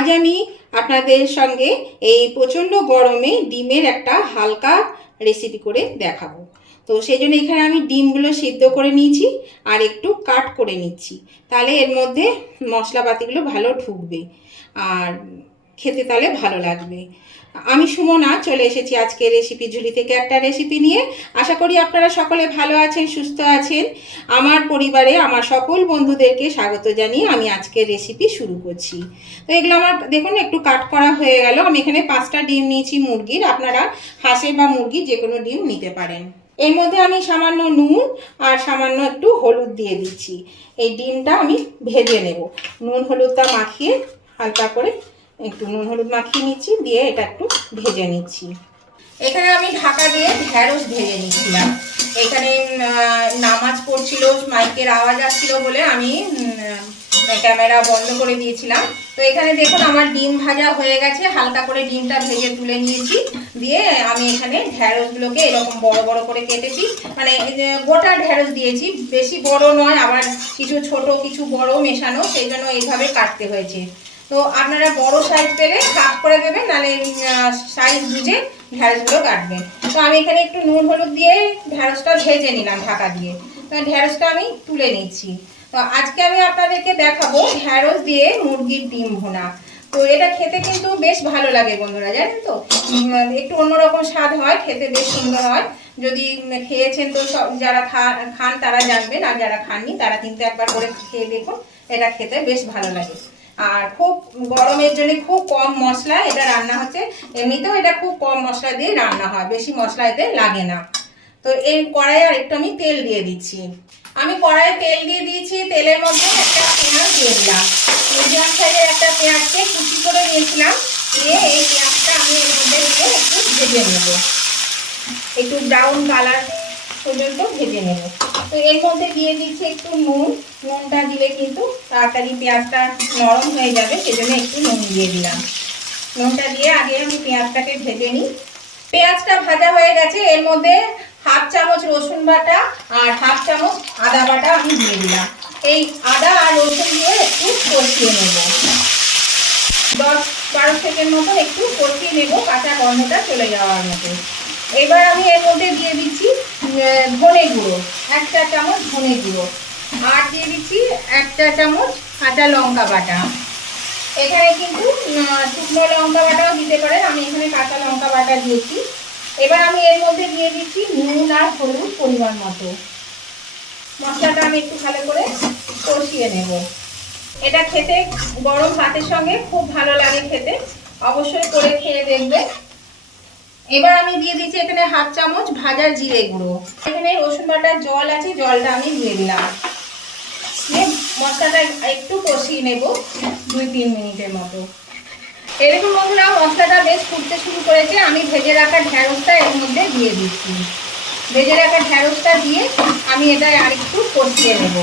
আজ আমি আপনাদের সঙ্গে এই প্রচণ্ড গরমে ডিমের একটা হালকা রেসিপি করে দেখাবো। তো সেই জন্য এখানে আমি ডিমগুলো সিদ্ধ করে নিয়েছি আর একটু কাট করে নিচ্ছি, তাহলে এর মধ্যে মশলাপাতিগুলো ভালো ঢুকবে আর খেতে তাহলে ভালো লাগবে। আমি সুমনা চলে এসেছি আজকে রেসিপি ঝুলি থেকে একটা রেসিপি নিয়ে। আশা করি আপনারা সকলে ভালো আছেন, সুস্থ আছেন। আমার পরিবারে আমার সকল বন্ধুদেরকে স্বাগত জানিয়ে আমি আজকের রেসিপি শুরু করছি। তো এগুলো আমার দেখুন একটু কাট করা হয়ে গেল। আমি এখানে 5টা ডিম নিয়েছি মুরগির, আপনারা হাঁসের বা মুরগির যে কোনো ডিম নিতে পারেন। এর মধ্যে আমি সামান্য নুন আর সামান্য একটু হলুদ দিয়ে দিচ্ছি। এই ডিমটা আমি ভেজে নেব। নুন হলুদটা মাখিয়ে হালকা করে একটু নুন হলুদ মাখিয়ে নিচ্ছি, দিয়ে এটা একটু ভেজে নিচ্ছি। এখানে আমি ঢাকা দিয়ে ঢ্যাঁড়স ভেজে নিচ্ছিলাম। এখানে নামাজ পড়ছিল, মাইকের আওয়াজ আসছিল বলে আমি ক্যামেরা বন্ধ করে দিয়েছিলাম। তো এখানে দেখুন আমার ডিম ভাজা হয়ে গেছে, হালকা করে ডিমটা ভেজে তুলে নিয়েছি। দিয়ে আমি এখানে ঢ্যাঁড়সগুলোকে এরকম বড় বড় করে কেটেছি, মানে গোটা ঢ্যাঁড়স দিয়েছি, বেশি বড় নয়, আবার কিছু ছোট কিছু বড় মেশানো, সেই জন্য এইভাবে কাটতে হয়েছে। তো আপনারা বড় সাইজ পেলে হাফ করে দেবেন, নাহলে সাইজ বুঝে ঢ্যাঁড়সগুলো কাটবেন। তো আমি এখানে একটু নুন হলুদ দিয়ে ঢ্যাঁড়সটা ভেজে নিলাম ঢাকা দিয়ে। তো ঢ্যাঁড়সটা আমি তুলে নিচ্ছি। তো আজকে আমি আপনাদেরকে দেখাবো ঢ্যাঁড়স দিয়ে মুরগির ডিম ভুনা। তো এটা খেতে কিন্তু বেশ ভালো লাগে বন্ধুরা, জানেন তো, একটু অন্যরকম স্বাদ হয়, খেতে বেশ সুন্দর হয়। যদি খেয়েছেন তো সব যারা খান তারা জানবেন, আর যারা খাননি তারা কিন্তু একবার করে খেয়ে দেখুন, এটা খেতে বেশ ভালো লাগে। আর খুব গরমের জন্য খুব কম মশলা এটা রান্না হচ্ছে। এমনিতেও এটা খুব কম মশলা দিয়ে রান্না হয়, বেশি মশলা এতে লাগে না। তো এই কড়াইয়ে আর একটু আমি তেল দিয়ে দিচ্ছি। আমি কড়াইয়ে তেল দিয়ে দিয়েছি, তেলের মধ্যে একটা পেঁয়াজ দিয়ে দিলাম। মিডিয়াম সাইজের একটা পেঁয়াজকে কুচি করে নিয়েছিলাম, দিয়ে এই পেঁয়াজটা আমি এর মধ্যে দিয়ে একটু ভেজে নেব, একটু ব্রাউন কালার পর্যন্ত ভেজে নেব। তো এর মধ্যে দিয়ে দিচ্ছি একটু নুন। নুনটা দিলে কিন্তু তাড়াতাড়ি পেঁয়াজটা নরম হয়ে যাবে, সেজন্য একটু নুন দিয়ে দিলাম। নুনটা দিয়ে আগে আমি পেঁয়াজটাকে ভেজে নিই। পেঁয়াজটা ভাজা হয়ে গেছে, এর মধ্যে হাফ চামচ রসুন বাটা আর হাফ চামচ আদা বাটা আমি দিয়ে দিলাম। এই আদা আর রসুন দিয়ে একটু কষিয়ে নেব, 10-12 সেকেন্ড মতো একটু কষিয়ে নেব, কাঁচা গন্ধটা চলে যাওয়ার মতো। এবার আমি এর মধ্যে দিয়ে দিচ্ছি ধনে গুঁড়ো, 1 চা চামচ ধনে গুঁড়ো, আর দিয়ে দিচ্ছি 1 চা চামচ কাঁচা লঙ্কা বাটা। এখানে কিন্তু শুকনো লঙ্কা বাটাও দিতে পারেন, আমি এখানে কাঁচা লঙ্কা বাটা দিয়েছি। এবার আমি এর মধ্যে দিয়ে দিচ্ছি নুন আর হলুদ পরিমাণ মতো। মশলাটা আমি একটু ভালো করে কষিয়ে নেব। এটা খেতে গরম ভাতের সঙ্গে খুব ভালো লাগে খেতে, অবশ্যই করে খেয়ে দেখবে। এবার আমি দিয়ে দিচ্ছি এখানে হাফ চামচ ভাজা জিরে গুঁড়ো। এখানে রসুন বাটার জল আছে, জলটা আমি দিয়ে দিলাম। মশলাটা একটু কষিয়ে নেব 2-3 মিনিটের মতো। এরকম বন্ধুরা মশলাটা বেশ ফুটতে শুরু করেছে, আমি ভেজে রাখা ঢ্যাঁড়সটা এর মধ্যে দিয়ে দিচ্ছি। ভেজে রাখা ঢ্যাঁড়সটা দিয়ে আমি এটা আরেকটু কষিয়ে নেব।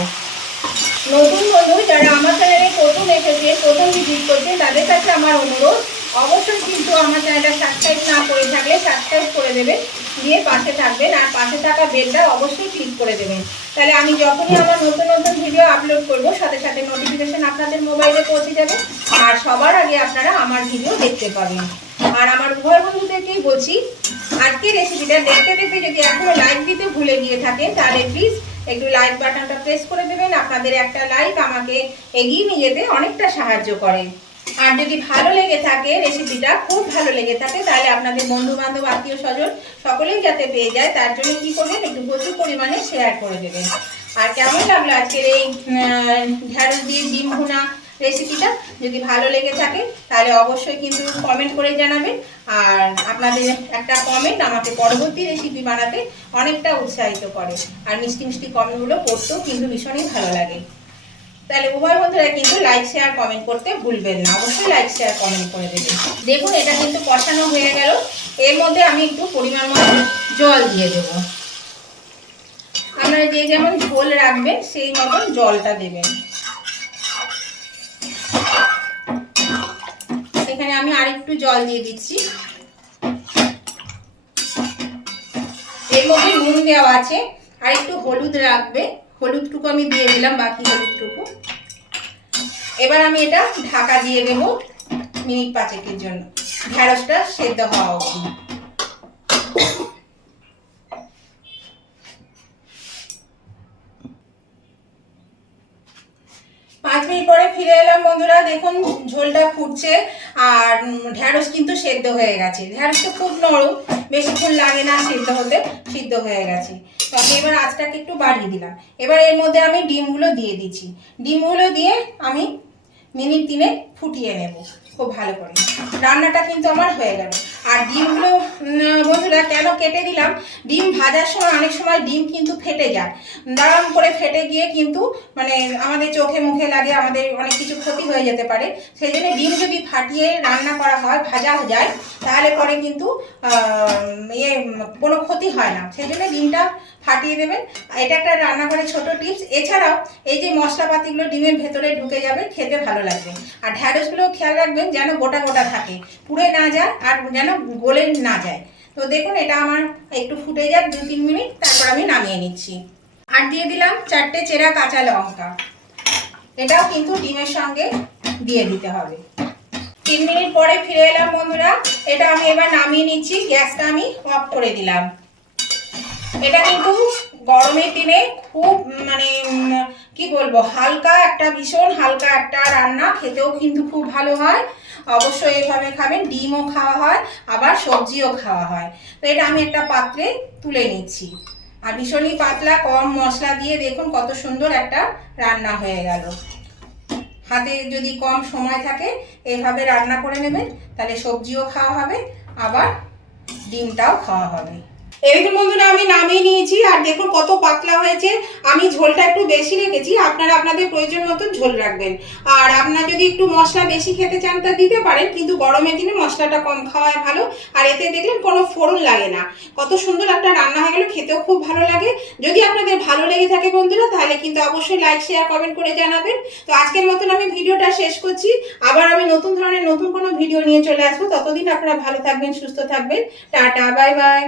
নতুন বন্ধু যারা আমার চ্যানেলে প্রথম এসেছে, প্রথম ভিজিট করছে, তাদের কাছে আমার অনুরোধ, অবশ্যই কিন্তু আমার চ্যানেলটা সাবস্ক্রাইব না করে থাকলে সাবস্ক্রাইব করে দেবেন, দিয়ে পাশে থাকবেন, আর পাশে থাকা বেলটা অবশ্যই ক্লিক করে দেবেন। তাহলে আমি যখনই আমার নতুন নতুন ভিডিও আপলোড করব, সাথে সাথে নোটিফিকেশন আপনাদের মোবাইলে পৌঁছে যাবে, আর সবার আগে আপনারা আমার ভিডিও দেখতে পাবেন। আর আমার উভয় বন্ধুদেরকেই বলছি, আজকের রেসিপিটা দেখতে দেখতে যদি এখনো লাইক দিতে ভুলে গিয়ে থাকেন, তাহলে প্লিজ একটু লাইক বাটনটা প্রেস করে দেবেন। আপনাদের একটা লাইক আমাকে এগিয়ে নিয়ে যেতে অনেকটা সাহায্য করে। আর যদি ভালো লেগে থাকে, রেসিপিটা খুব ভালো লেগে থাকে, তাহলে আপনাদের বন্ধু বান্ধব আত্মীয় স্বজন সকলেই যাতে পেয়ে যায়, তার জন্য কি করবেন, একটু প্রচুর পরিমাণে শেয়ার করে দেবেন। আর কেমন লাগলো আজকের এই ঢ্যাঁড়স দিয়ে ডিম ভুনা রেসিপিটা, যদি ভালো লেগে থাকে তাহলে অবশ্যই কিন্তু কমেন্ট করে জানাবেন। আর আপনাদের একটা কমেন্ট আমাকে পরবর্তী রেসিপি বানাতে অনেকটা উৎসাহিত করে, আর মিষ্টি মিষ্টি কমেন্টগুলো পড়তেও কিন্তু ভীষণই ভালো লাগে। তাহলে উভয় বন্ধুরা কিন্তু লাইক শেয়ার কমেন্ট করতে ভুলবেন না, অবশ্যই লাইক শেয়ার কমেন্ট করে দেবেন। দেখুন এটা কিন্তু কষানো হয়ে গেল। এর মধ্যে আমি একটু পরিমাণ মতো জল দিয়ে দেবো। আপনারা যে যেমন ঝোল রাখবেন সেই মতন জলটা দেবেন। এখানে আমি আরেকটু জল দিয়ে দিচ্ছি। এর মধ্যে নুন দেওয়া আছে, আর একটু হলুদ রাখবে, হলুদটুকু আমি দিয়ে দিলাম, বাকি হলুদটুকু। এবার আমি এটা ঢাকা দিয়ে দেব মিনিট 5 জন্য, ঢ্যাঁড়সটা সেদ্ধ হওয়া অবধি। 5 মিনিট পরে ফিরে এলাম বন্ধুরা। দেখুন ঝোলটা ফুটছে আর ঢ্যাঁড়স কিন্তু সেদ্ধ হয়ে গেছে। ঢ্যাঁড়স তো খুব নরম, বেশিক্ষণ লাগে না সেদ্ধ হতে, সিদ্ধ হয়ে গেছে। তো আমি এবার আঁচটাকে একটু বাড়িয়ে দিলাম। এবার এর মধ্যে আমি ডিমগুলো দিয়ে দিচ্ছি। ডিমগুলো দিয়ে আমি মিনিট 3 ফুটিয়ে নেব খুব ভালো করে। রান্নাটা কিন্তু আমার হয়ে গেল। আর ডিমগুলো বন্ধুরা কেন কেটে দিলাম, ডিম ভাজার সময় অনেক সময় ডিম কিন্তু ফেটে যায়, দাঁড়াম করে ফেটে গিয়ে কিন্তু মানে আমাদের চোখে মুখে লাগে, আমাদের অনেক কিছু ক্ষতি হয়ে যেতে পারে। সেই জন্য ডিম যদি ফাটিয়ে রান্না করা হয়, ভাজা যায়, তাহলে পরে কিন্তু কোনো ক্ষতি হয় না। সেই জন্য ডিমটা ফাটিয়ে দেবেন। এটা একটা রান্নাঘরের ছোট টিপস। এছাড়াও এই যে মশলাপাতিগুলো ডিমের ভেতরে ঢুকে যাবে, খেতে ভালো লাগবে। আর ঢ্যাঁড়সগুলো খেয়াল রাখবেন যেন গোটা গোটা থাকে, পুড়ে না যায় আর যেন গলে না যায়। তো দেখুন এটা আমার একটু ফুটে যাক 2-3 মিনিট, তারপর আমি নামিয়ে নিচ্ছি। আর দিয়ে দিলাম 4টে চেরা কাঁচা লঙ্কা। এটাও কিন্তু ডিমের সঙ্গে দিয়ে দিতে হবে। 3 মিনিট পরে ফিরে এলাম বন্ধুরা। এটা আমি এবার নামিয়ে নিচ্ছি, গ্যাসটা আমি অফ করে দিলাম। এটা কিন্তু গরমের দিনে খুব মানে কি বলবো, হালকা একটা, ভীষণ হালকা একটা রান্না, খেতেও কিন্তু খুব ভালো হয়। অবশ্যই এইভাবে খাবেন। ডিমও খাওয়া হয়, আবার সবজিও খাওয়া হয়। তো এটা আমি একটা পাত্রে তুলে নিচ্ছি। আর ভীষণই পাতলা, কম মশলা দিয়ে দেখুন কত সুন্দর একটা রান্না হয়ে গেল। হাতে যদি কম সময় থাকে এইভাবে রান্না করে নেবেন, তাহলে সবজিও খাওয়া হবে, আবার ডিমটাও খাওয়া হবে। এরকম বন্ধুরা আমি নামিয়ে নিয়েছি। আর দেখুন কত পাতলা হয়েছে। আমি ঝোলটা একটু বেশি রেখেছি, আপনারা আপনাদের প্রয়োজন মতন ঝোল রাখবেন। আর আপনারা যদি একটু মশলা বেশি খেতে চান তা দিতে পারেন, কিন্তু গরমের দিনে মশলাটা কম খাওয়াই ভালো। আর এতে দেখলেন কোনো ফোড়ন লাগে না, কত সুন্দর একটা রান্না হয়ে গেল, খেতেও খুব ভালো লাগে। যদি আপনাদের ভালো লেগে থাকে বন্ধুরা, তাহলে কিন্তু অবশ্যই লাইক শেয়ার কমেন্ট করে জানাবেন। তো আজকের মতন আমি ভিডিওটা শেষ করছি। আবার আমি নতুন ধরনের নতুন কোনো ভিডিও নিয়ে চলে আসবো। ততদিন আপনারা ভালো থাকবেন, সুস্থ থাকবেন। Tata, bye bye.